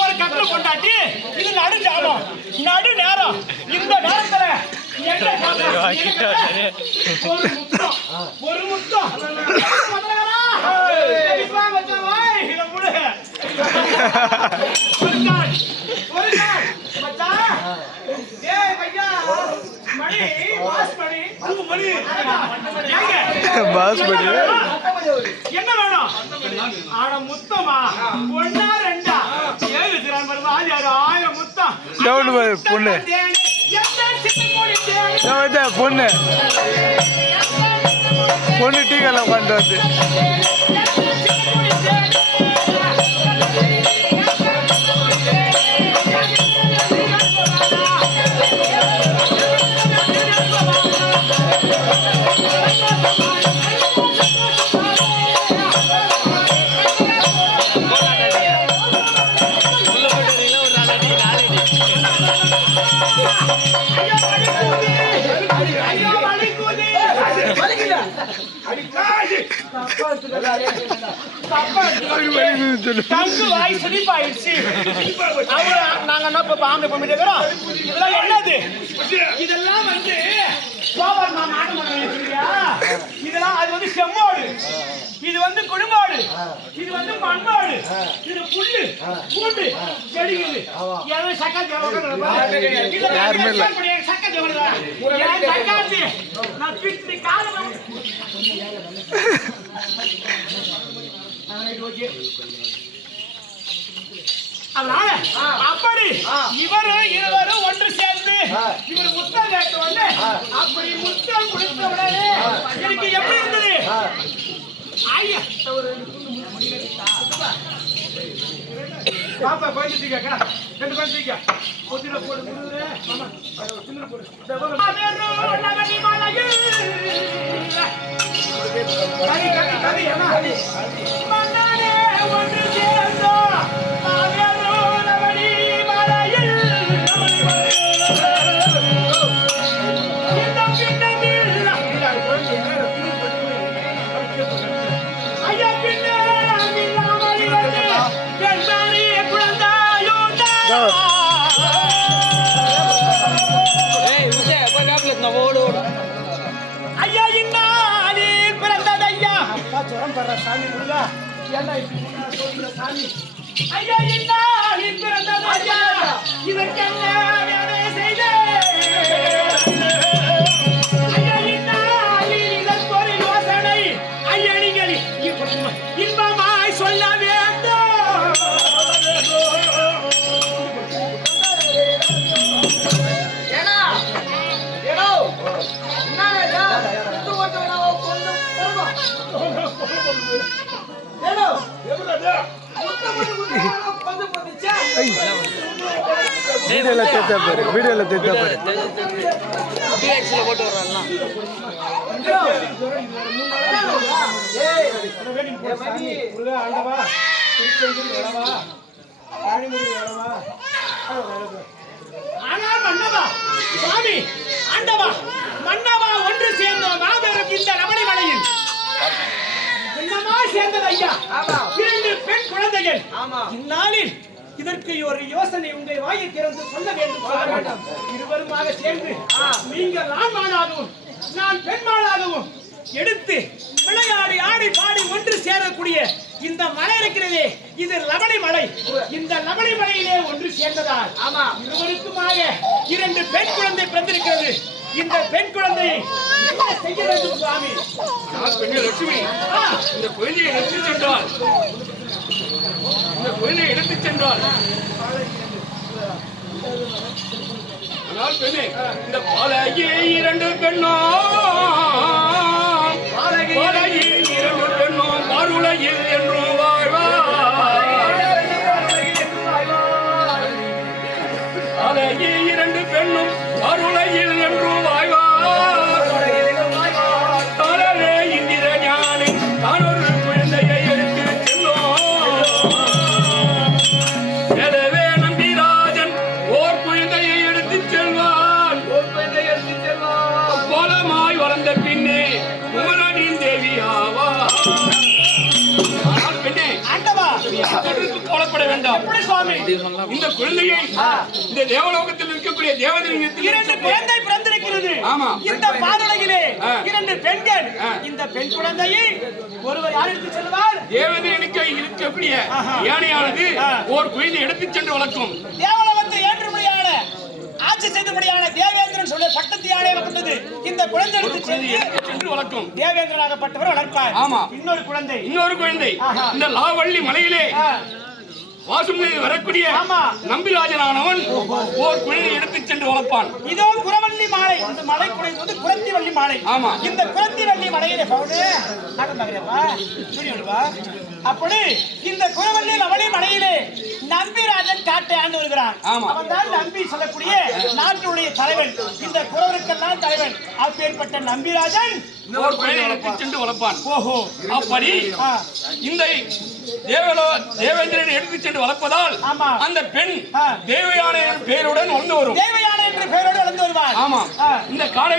ஒரு கட்டளை கொண்டாட்டி இது நடு ஜாமம் நடு நேரம் இந்த நேரத்துல ஒரு முத்தம் என்ன வேணும்? ஆட முத்தமா ஒன்னா ரெண்டா 7 முத்தம் பொண்ணு பொண்ணு பொண்ணு டீக்கெல்லாம் உட்காந்து வந்து இதெல்லாம் வந்து இதெல்லாம் அது வந்து செம்மோடு, இது வந்து குடும்பாடு, இது வந்து மண்பாடு, இது புல்லு பூண்டு செடிகள் சக்காத்தி அதனால அப்படி இருவரும் ஒன்று சேர்ந்து இவர் முத்தம் கேட்டு வந்து அப்படி முத்தம் கொடுத்த உடனே எனக்கு எப்படி இருந்தது? ஐயா பாப்பா போயிட்டு ரெண்டு பேருக்கு பொத்தில போடு சின்ன போடு ஒன்று சேர்ந்தோ ஐயா இன்னாலில் பிறந்ததையா ஜுரம் படுற சாமி முருகா ஏன்னா இப்படி சாமி ஐயா இன்னாலில் பிறந்ததையா இதற்கெல்லாம் வேலை செய்த ஐயா இன்னாலில் இதற்கு ஒரு யோசனை ஐயா நீங்கள் இன்பமாய் சொல்ல வேண்டும். வீடியோல தேத்தா பாரு போட்டு வர்றாங்க ஒன்று சேர்ந்த மாபெரும் இந்த ரமணி மலையில் என்னமா சேர்ந்தது ஐயா? 2 பெண் குழந்தைகள். இந்நாளில் இதற்கு ஒரு யோசனை உங்கள் வாயை திறந்து சொல்ல வேண்டும். இருவருமாக சேர்ந்து நீங்கள் ஆண்மானாகவும் நான் பெண்மானாகவும் எடுத்து விளையாடி ஆடி பாடி ஒன்று சேரக்கூடிய இந்த மலை இருக்கிறதே, இது லவணி மலை. இந்த லவணி மலையிலே ஒன்று சேர்ந்ததால் இருவருக்குமாக 2 பெண் குழந்தை பிறந்திருக்கிறது. இந்த பெண் குழந்தையை என்ன செய்ய வேண்டும்? சுவாமி. ஆனால் பெண்ணே லட்சுமி ஆ, இந்த குழந்தையை எடுத்துச் சென்றால் ஆனால் பெண்ணே இந்த பாலகியை இரண்டு பெண்ணோம் பாருலகில் என்றும் பாலகி இரண்டு பெண்ணும் பாருலகில் என்றும் தாளரே இந்திர ஞானி தான் ஒரு குழந்தையை எடுத்து செல்லும் எனவே நம்பிராஜன் ஓர் குழந்தையை எடுத்துச் செல்வான் கோலமாய் வளர்ந்த பின்னே குமரனின் தேவி ஆவார். ஆனால் பெண்ணே ஆண்டவா, அதற்கு கவலைப்பட வேண்டாம். எப்படி சுவாமி? இந்த குழந்தையை இந்த தேவலோகத்தில் இருக்கக்கூடிய தேவதையினத்தில் இரண்டு குழந்தை பிறந்திருக்கிறது. ஆமா. இந்த பாதுடையிலே ஆ. இரண்டு பெண்கள். இந்த பெண் குழந்தையை ஒருவர் யார் எடுத்து செல்வார்? தேவதையனுக்கு இருக்கக்கூடிய ஆஹா. யானையானது ஆ. ஓர் குழந்தை எடுத்துச் சென்று வளர்க்கும். தேவலோகத்தை ஏற்றும்படியான ஆட்சி செய்தபடியான தேவேந்திரன் சொல்ல சட்டத்தை ஆணையப்பட்டது. இந்த குழந்தை ஒரு எடுத்து குழந்தை சென்று எடுத்துச் சென்று வளர்க்கும். தேவேந்திரனாகப்பட்டவர் வளர்ப்பார். ஆமா. இன்னொரு குழந்தை. இன்னொரு குழந்தை ஆஹா. இந்த லாவள்ளி மலையிலே ஆ, வாசுமதி வரக்கூடிய ஆமா. நம்பிராஜனானவன் ஓர் குழந்தை எடுத்துச் சென்று வளர்ப்பான். இதோ குரவள்ளி மாலை. இந்த மலை குறைந்து வந்து குரத்தி வள்ளி மாலை. ஆமா. இந்த குரத்தி வள்ளி மலையிலே பவுடு நாட்டம் பார்க்கிறப்பா புரியுதுப்பா. அப்படி இந்த குரவள்ளி லவளி மலையிலே நம்பிராஜன் காட்டை ஆண்டு வருகிறான். ஆமா. அவன் தான் நம்பி சொல்லக்கூடிய நாட்டுடைய தலைவன். இந்த குறவருக்கெல்லாம் தலைவன். அப்பேற்பட்ட நம்பிராஜன் ஓர் குழந்தை எடுத்துச் சென்று வளர்ப்பான். ஓஹோ அப்படி ஆ, இந்த தேவேந்திரன் எடுத்துச் சென்று வளர்ப்பதால் ஆமா. அந்த பெண் ஆ. தேவயானை பெயருடன் வந்து வரும். தேவயானை என்ற பெயரோடு வளர்ந்து வருவார். ஆமா. ஆ. இந்த காடகை